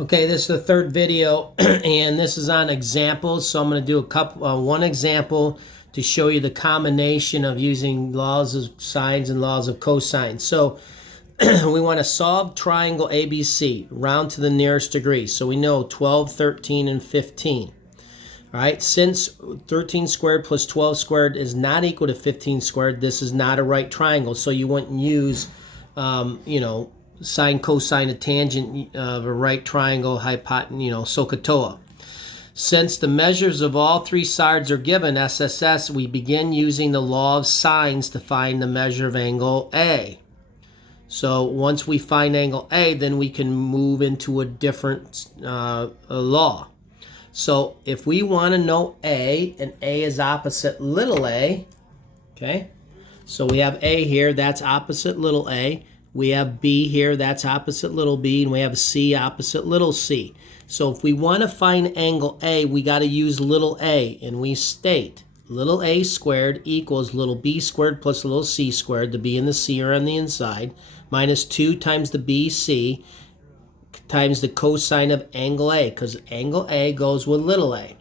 Okay, this is the third video, and this is on examples. So I'm going to do one example to show you the combination of using laws of sines and laws of cosines. So we want to solve triangle ABC, round to the nearest degree. So we know 12, 13, and 15. All right, since 13 squared plus 12 squared is not equal to 15 squared, this is not a right triangle. So you wouldn't use, sine, cosine, a tangent of a right triangle, hypotenuse, SOHCAHTOA. Since the measures of all three sides are given, SSS, we begin using the law of sines to find the measure of angle A. So once we find angle A, then we can move into a different law. So if we want to know A, and A is opposite little a, okay? So we have A here, that's opposite little a. We have B here, that's opposite little b, and we have C opposite little c. So if we want to find angle A, we got to use little a, and we state little a squared equals little b squared plus little c squared, the b and the c are on the inside, minus 2 times the bc times the cosine of angle A, because angle A goes with little a.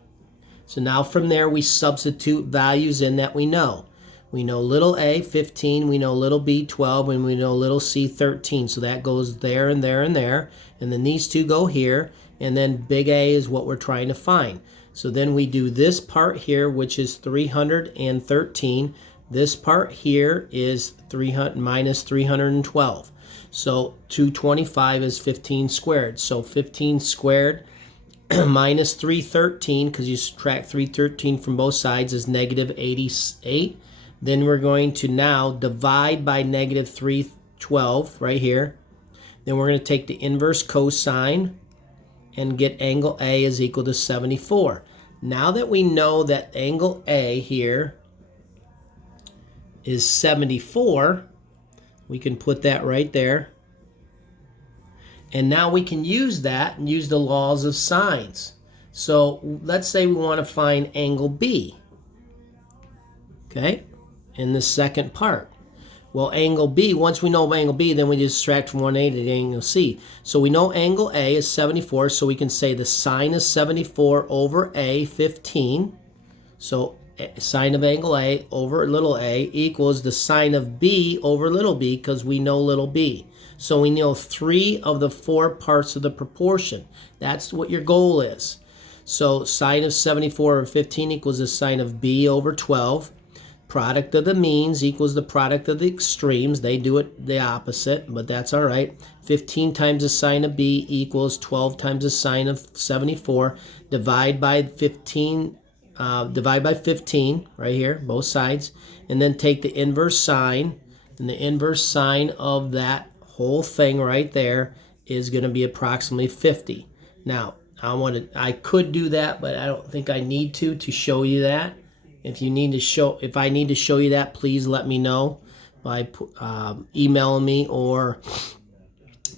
So now from there we substitute values in that we know. We know little a, 15, we know little b, 12, and we know little c, 13. So that goes there and there and there. And then these two go here, and then big A is what we're trying to find. So then we do this part here, which is 313. This part here is 300 minus 312. So 225 is 15 squared. So 15 squared minus 313, because you subtract 313 from both sides, is negative 88. Then we're going to now divide by negative 312 right here. Then we're going to take the inverse cosine and get angle A is equal to 74. Now that we know that angle A here is 74, we can put that right there. And now we can use that and use the laws of sines. So let's say we want to find angle B, okay, in the second part. Well, angle B, once we know angle B, then we just subtract from 180 to angle C. So we know angle A is 74, so we can say the sine of 74 over A, 15. So sine of angle A over little a equals the sine of B over little b, because we know little b. So we know 3 of the 4 parts of the proportion. That's what your goal is. So sine of 74 over 15 equals the sine of B over 12. Product of the means equals the product of the extremes. They do it the opposite, but that's all right. 15 times the sine of B equals 12 times the sine of 74. Divide by 15 right here, both sides, and then take the inverse sine, and the inverse sine of that whole thing right there is going to be approximately 50. Now, I could do that, but I don't think I need to show you that. If I need to show you that, please let me know by emailing me or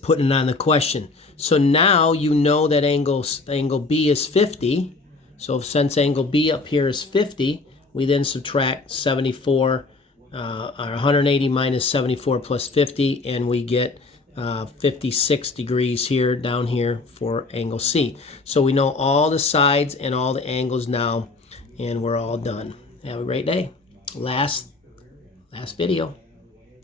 putting it on the question. So now you know that angle B is 50. So since angle B up here is 50, we then subtract 74, or 180 minus 74 plus 50, and we get 56 degrees here, down here for angle C. So we know all the sides and all the angles now, and we're all done. Have a great day. Last video.